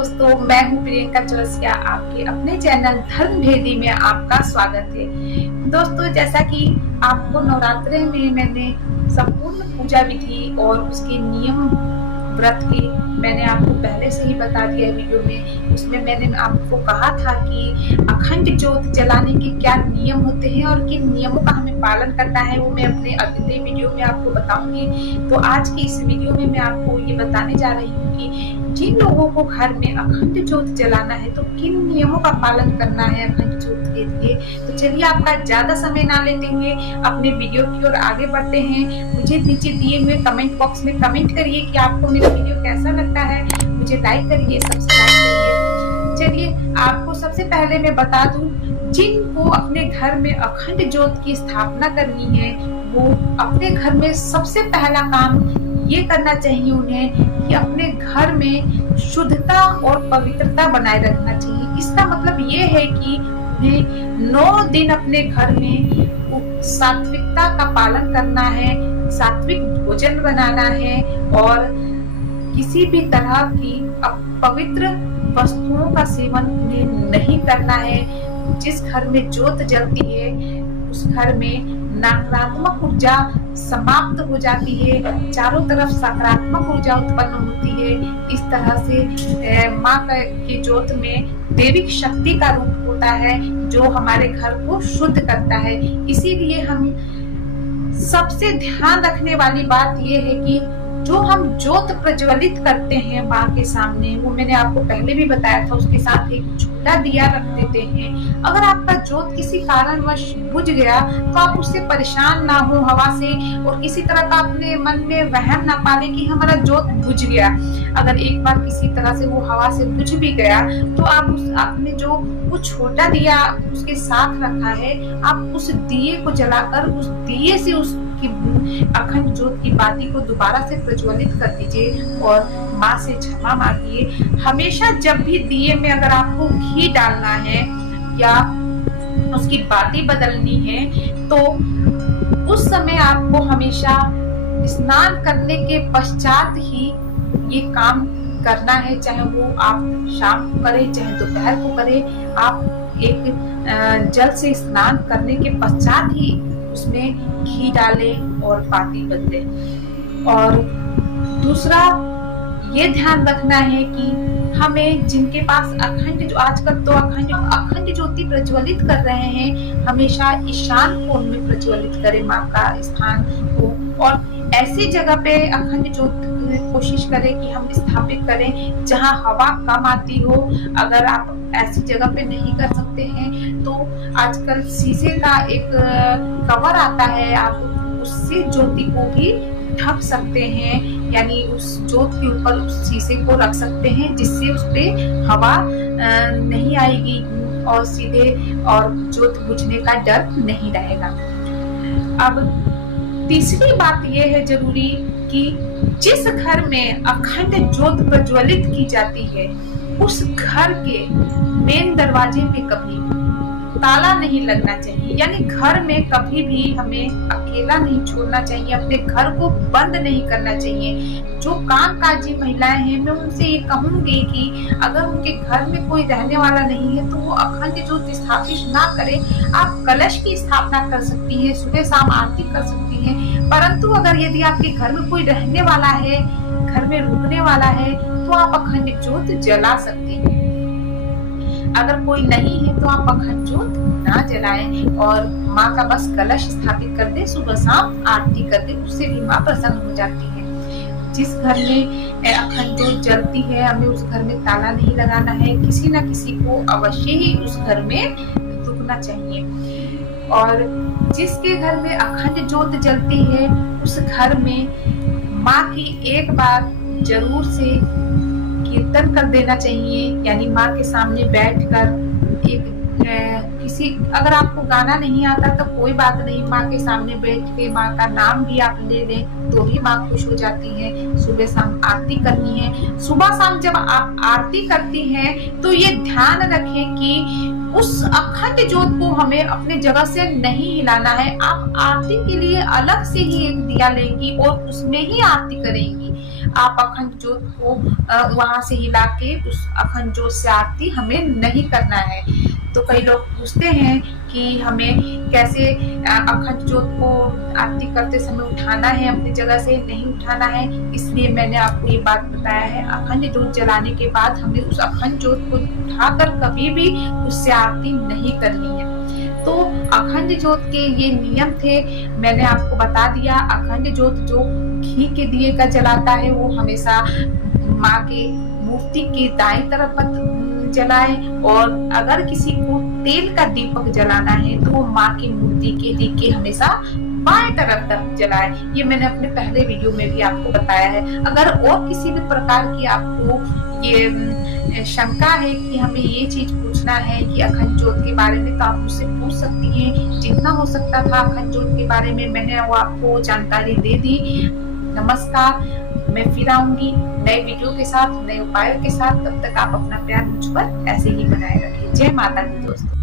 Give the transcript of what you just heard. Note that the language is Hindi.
दोस्तों, मैं हूं प्रियंका चौरसिया। आपके अपने चैनल धर्म भेदी में आपका स्वागत है। दोस्तों, जैसा कि आपको नवरात्रे में मैंने संपूर्ण पूजा विधि और उसके नियम व्रत की मैंने आपको पहले से ही बता दिया है वीडियो में। उसमें मैंने आपको कहा था कि अखंड ज्योत जलाने के क्या नियम होते हैं और किन नियमों का हमें पालन करना है, वो मैं अपने अगले वीडियो में आपको बताऊंगी। तो आज की इस वीडियो में मैं आपको ये बताने जा रही हूँ कि जिन लोगों को घर में अखंड ज्योत जलाना है तो किन नियमों का पालन करना है अखंड ज्योत के लिए। तो चलिए, आपका ज्यादा समय ना लेते हुए अपने वीडियो की ओर आगे बढ़ते हैं। मुझे नीचे दिए हुए कमेंट बॉक्स में कमेंट करिए कि आपको मेरा वीडियो कैसा लगता है। मुझे लाइक करिए, सब्सक्राइब करिए। चलिए, आपको सबसे पहले मैं बता दूं, जिनको अपने घर में अखंड ज्योत की स्थापना करनी है वो अपने घर में सबसे पहला काम ये करना चाहिए उन्हें कि अपने घर में शुद्धता और पवित्रता बनाए रखना चाहिए। इसका मतलब ये है कि उन्हें 9 दिन अपने घर में सात्विकता का पालन करना है, सात्विक भोजन बनाना है और किसी भी तरह की अपवित्र वस्तुओं का सेवन उन्हें नहीं करना है। जिस घर में ज्योत जलती है उस घर में नकारात्मक ऊर्जा समाप्त हो जाती है, चारों तरफ सकारात्मक ऊर्जा उत्पन्न होती है। इस तरह से माँ की ज्योत में दैविक शक्ति का रूप होता है जो हमारे घर को शुद्ध करता है। इसीलिए हम सबसे ध्यान रखने वाली बात यह है कि जो हम ज्योत प्रज्वलित करते हैं माँ के सामने, वो मैंने आपको पहले भी बताया था, उसके साथ एक छोटा दिया रख देते हैं। अगर आपका ज्योत किसी कारणवश बुझ गया तो आप उससे परेशान ना हो हवा से और किसी तरह का अपने मन में वहम ना पाले कि हमारा ज्योत बुझ गया। अगर एक बार किसी तरह से वो हवा से बुझ भी गया तो आप आपने जो वो छोटा दिया उसके साथ रखा है, आप उस दिए को जलाकर उस दिए से उसकी अखंड ज्योत की बाती को दोबारा से प्रज्वलित कर दीजिए और माँ से क्षमा मांगिए। हमेशा जब भी दिए में अगर आपको घी डालना है या उसकी बाती बदलनी है तो उस समय आपको हमेशा स्नान करने के पश्चात ही ये काम करना है। चाहे वो आप शाम को करें चाहे दोपहर को करें, आप एक जल से स्नान करने के पश्चात ही उसमें घी डालें और बाती बदलें। और दूसरा ये ध्यान रखना है कि हमें जिनके पास अखंड जो आजकल तो अखंड ज्योति प्रज्वलित कर रहे हैं, हमेशा ईशान कोण में प्रज्वलित करें माँ का स्थान को और ऐसी जगह पे अखंड ज्योति कोशिश करें कि हम स्थापित करें जहां हवा कम आती हो। अगर आप ऐसी जगह पे नहीं कर सकते हैं तो आजकल शीशे का एक कवर आता है, आप उससे ज्योति को भी ढक सकते हैं, यानी उस ज्योत के ऊपर उस शीशे को रख सकते हैं जिससे उस पे हवा नहीं आएगी और सीधे और ज्योत बुझने का डर नहीं रहेगा। अब तीसरी बात यह है जरूरी कि जिस घर में अखंड ज्योत प्रज्वलित की जाती है उस घर के मेन दरवाजे पे कभी ताला नहीं लगना चाहिए, यानी घर में कभी भी हमें अकेला नहीं छोड़ना चाहिए, अपने घर को बंद नहीं करना चाहिए। जो कामकाजी महिलाएं हैं मैं उनसे ये कहूंगी कि अगर उनके घर में कोई रहने वाला नहीं है तो वो अखंड ज्योत स्थापित ना करें। आप कलश की स्थापना कर सकती है, सुबह शाम आरती कर सकती है, परंतु अगर यदि आपके घर में कोई रहने वाला है, घर में रुकने वाला है तो आप अखंड ज्योत जला सकते हैं। अगर कोई नहीं है तो आप अखंड ज्योत ना जलाएं और माँ का बस कलश स्थापित कर दे, सुबह शाम आरती कर दे, उससे भी माँ प्रसन्न हो जाती है। जिस घर में अखंड ज्योत जलती है हमें उस घर में ताला नहीं लगाना है, किसी न किसी को अवश्य ही उस घर में रुकना चाहिए। और जिसके घर में अखंड ज्योत जलती है उस घर में माँ की एक बार जरूर से कीर्तन कर देना चाहिए, यानी माँ के सामने बैठकर एक किसी अगर आपको गाना नहीं आता तो कोई बात नहीं, माँ के सामने बैठ के माँ का नाम भी आप ले लें तो भी माँ खुश हो जाती है। सुबह शाम आरती करनी है। सुबह शाम जब आप आरती करती हैं तो ये ध्यान रखें कि उस अखंड ज्योत को हमें अपने जगह से नहीं हिलाना है। आप आरती के लिए अलग से ही एक दिया लेंगी और उसमें ही आरती करेंगी। आप अखंड ज्योत को वहां से हिला के उस अखंड ज्योत से आरती हमें नहीं करना है। तो कई लोग पूछते हैं कि हमें कैसे अखंड ज्योत को आरती करते समय उठाना है, अपनी जगह से नहीं उठाना है। इसलिए मैंने आपको ये बात बताया है, अखंड ज्योत जलाने के बाद हमें उस अखंड ज्योत को उठाकर कभी भी उससे आरती नहीं करनी है। तो अखंड ज्योत के ये नियम थे, मैंने आपको बता दिया। अखंड ज्योत जो घी के दिए का जलाता है वो हमेशा माँ के मूर्ति की दाईं तरफ जलाए, और अगर किसी को तेल का दीपक जलाना है तो वो माँ की मूर्ति के दिए हमेशा बाएं तरफ जलाए। ये मैंने अपने पहले वीडियो में भी आपको बताया है। अगर और किसी भी प्रकार की आपको ये शंका है कि हमें ये चीज पूछना है कि अखंड ज्योत के बारे में, तो आप मुझसे पूछ सकती हैं। जितना हो सकता था अखंड ज्योत के बारे में मैंने वो आपको जानकारी दे दी। नमस्कार, मैं फिर आऊंगी नए वीडियो के साथ, नए उपायों के साथ। तब तक आप अपना प्यार मुझ पर ऐसे ही बनाए रखें। जय माता दी दोस्तों।